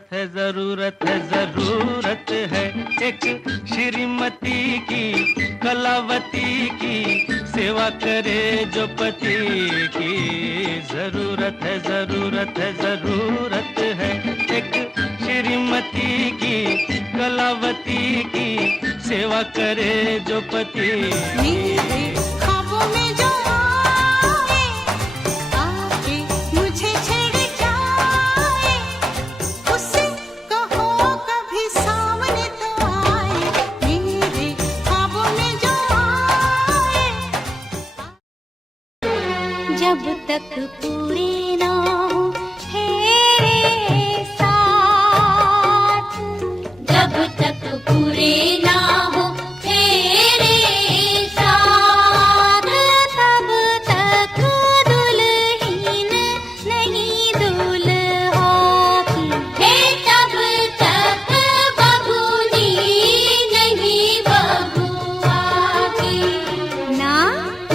ज़रूरत है एक श्रीमती की, कलावती की, सेवा करे जो पति की। ज़रूरत है एक श्रीमती की, कलावती की, सेवा करे जो पति। मेरे ख्वाबों में जो आए, आके मुझे छेड़ जाए, उससे कहो कभी सामने तो आए। मेरे ख्वाबों में जो आए, जब तक पूरे ना हो तेरे साथ, जब तक पूरे ना हो तेरे साथ, तब तक दुल्हन नहीं दूल्हा की, हे तब तक बबूनी नहीं बबुआ की। ना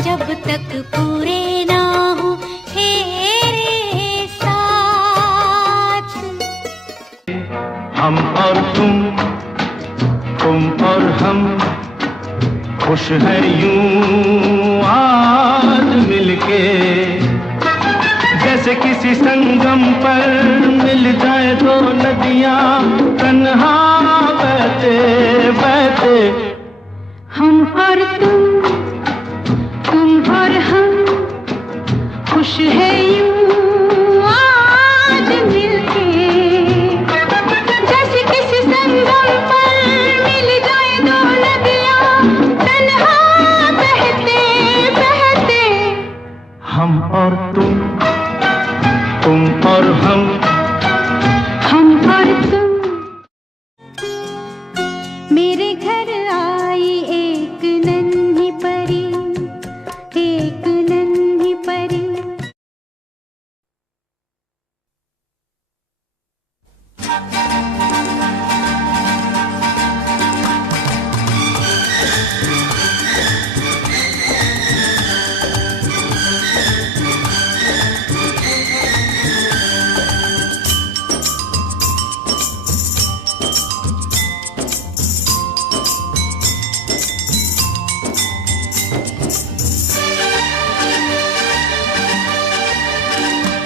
जब तक पूरे ना हो तेरे साथ। हम और तुम और हम, खुश है यूं आज मिलके, जैसे किसी संगम पर मिल जाए दो नदियां तन्हा बहते बहते। हम और तुम और हम, खुश है यूं आज मिलके, जैसे किसी संगम पर मिल जाए दो नदियां तन्हा बहते बहते। हम और तुम और हम और तुम। मेरे घर आई एक नन्ही परी, एक नन्ही परी।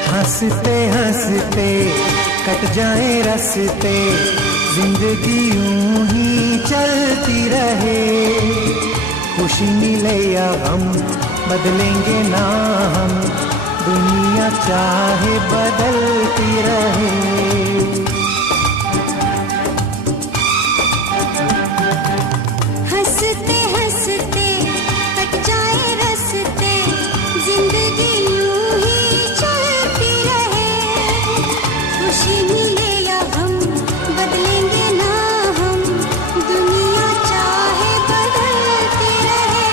हंसते हंसते कट जाए रस्ते, जिंदगी यूं ही चलती रहे। खुशी मिले या गम बदलेंगे ना हम, दुनिया चाहे बदलती रहे। हंसते हंसते कट जाए रस्ते, जिंदगी यूं ही चलती रहे। खुशी मिले या गम बदलेंगे ना हम, दुनिया चाहे बदलती रहे।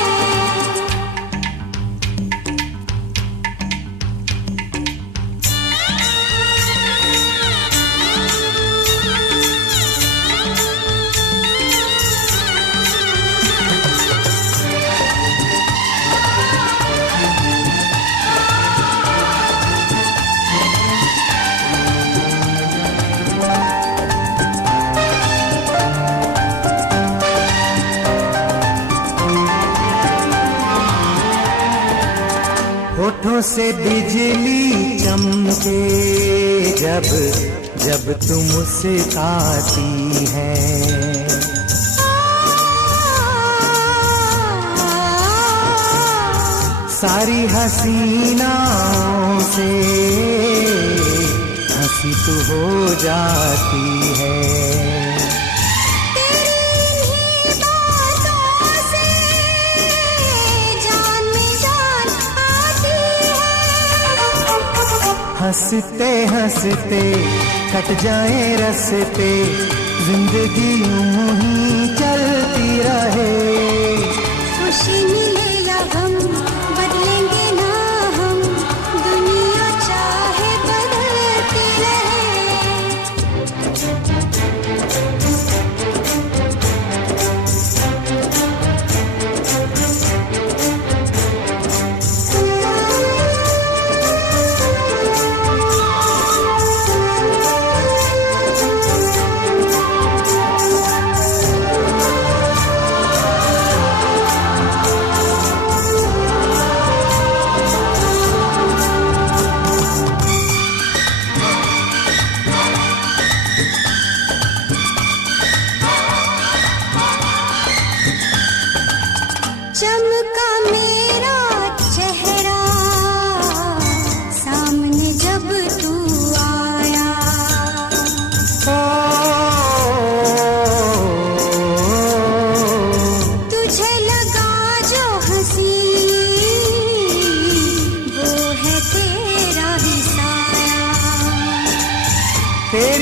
होठों से बिजली चमके जब जब तुम मुस्कुराती है। सारी हसीनाओं से हंसी तो हो जाती है। हंसते हंसते कट जाए रस्ते, जिंदगी यूं ही चलती रहे। खुशी मिले या गम बदलेंगे ना हम, दुनिया चाहे बदलती रहे।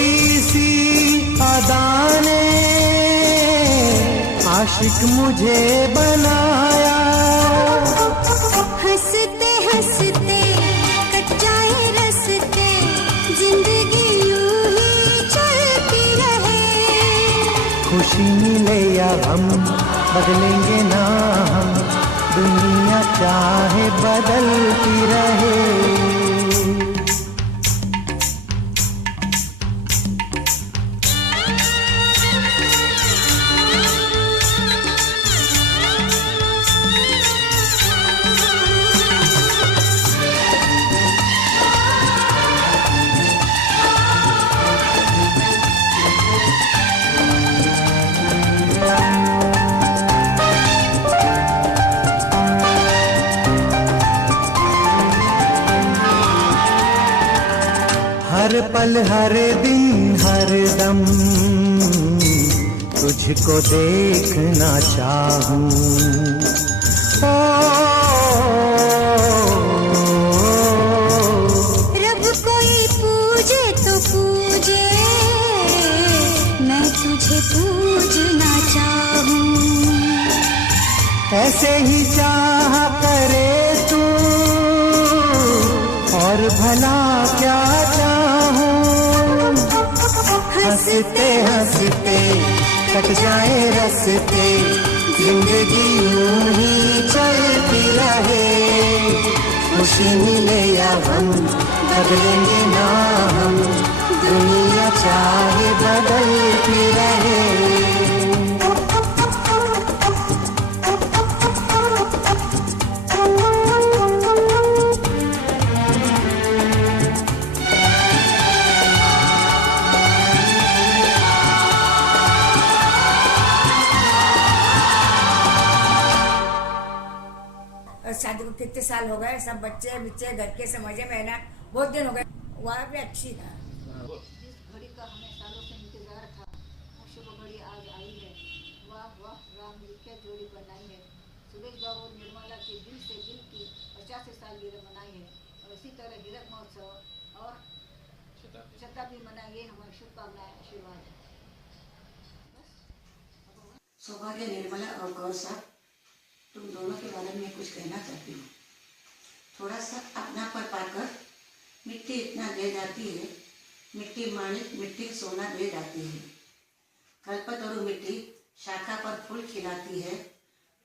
थोड़ी सी अदा ने आशिक मुझे बनाया। हंसते हंसते कट जाए रस्ते, जिंदगी यूं ही चलती रहे। खुशी मिले या गम बदलेंगे ना हम, दुनिया चाहे बदलती रहे। हर पल हर दिन हर दम तुझको देखना चाहूं। रब कोई पूजे तो पूजे, मैं तुझे पूजना चाहूं। ऐसे ही चाह करे तू और भला क्या चाहूं। हंसते हंसते कट जाए रस्ते, जिंदगी यूं ही चलती रहे। खुशी मिले या गम बदलेंगे ना हम, दुनिया चाहे बदलती रहे। शादी को कितने साल हो गए, सब बच्चे बिच्चे घर के समझे में है ना, बहुत दिन हो गए। वहाँ पे अच्छी था। घड़ी का हमें सालों से इंतजार था, शुभ घड़ी आज आई है। वाह वाह राम लिखे जोड़ी बनाई है। सुरेश बाबू निर्मला के दिल से दिल की 50 सालगिरह मनाई है, और इसी तरह हीरक महोत्सव और शताब्दी मनाई, ये हमारी शुभकामनाएं आशीर्वाद है। सौभाग्य, निर्मला और गौर साहब, तुम दोनों के बारे में कुछ कहना चाहती हूँ। थोड़ा सा अपनापन पाकर मिट्टी इतना दे जाती है, मिट्टी माणिक मिट्टी सोना दे जाती है। कल्पतरु मिट्टी शाखा पर फूल खिलाती है।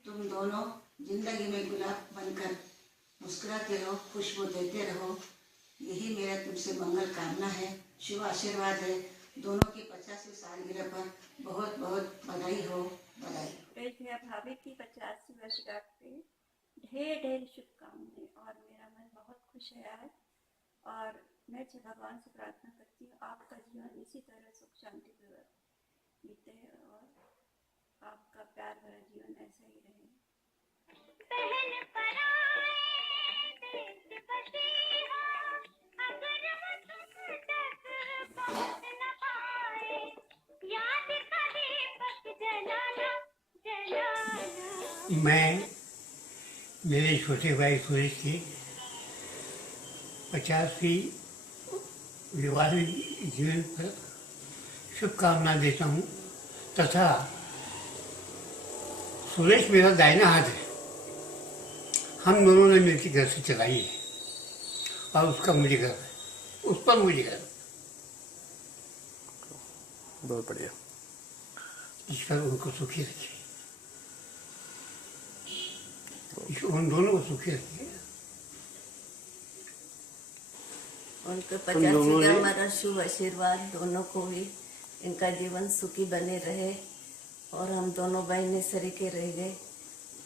तुम दोनों जिंदगी में गुलाब बनकर मुस्कुराते रहो, खुशबू देते रहो, यही मेरा तुमसे मंगल कामना है, शुभ आशीर्वाद है। दोनों की 50वीं सालगिरह पर बहुत बहुत बधाई हो, बधाई। भाभी की 50वीं वर्षगांठ पे ढेर ढेर शुभकामनाएं, और मेरा मन बहुत खुश है आज। और मैं भगवान से प्रार्थना करती हूँ आपका जीवन इसी तरह सुख शांति पूर्वक बीते और आपका प्यार भरा जीवन ऐसा ही रहे। मैं मेरे छोटे भाई सुरेश की 50वीं विवाहित जीवन पर शुभकामना देता हूँ, तथा सुरेश मेरा दाहिना हाथ है। हम दोनों ने मिलकर घर से चलाई है और उसका मुझे गर्व है, उस पर मुझे गर्व। बहुत बढ़िया। ईश्वर उनको सुखी रखे, उन दोनों को सुखी रखे। उनके 50वीं का हमारा शुभ आशीर्वाद दोनों को भी, इनका जीवन सुखी बने रहे और हम दोनों बहनें सरीके रह गए।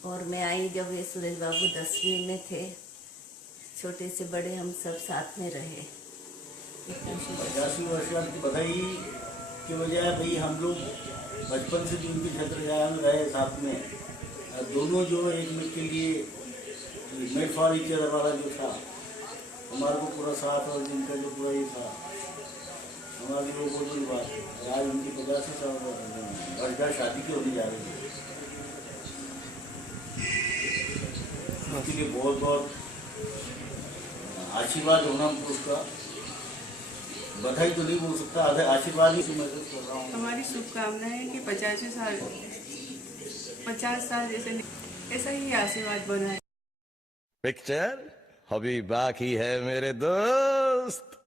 और मैं आई जब ये सुरेश बाबू 10वीं में थे, छोटे से बड़े हम सब साथ में रहे। 50वीं वर्षगांठ की बधाई की वजह भाई हम लोग बचपन से उनकी छत्रछाया में रहे साथ में। दोनों जो एक मिनट के लिए मेड फॉर ईच अदर वाला जो था, हमारे को पूरा साथ और जिनका जो पूरा ये था, हमारी वो बहुत बड़ी बात है। आज उनकी 50 साल वर्षगांठ शादी की होने जा रही है, उसके लिए बहुत बहुत आशीर्वाद होना उसका। बधाई तो नहीं बोल सकता, आशीर्वाद ही से महसूस कर रहा हूँ। हमारी शुभकामना है कि 50 साल जैसे ऐसा ही आशीर्वाद बनाए। पिक्चर अभी बाकी है मेरे दोस्त।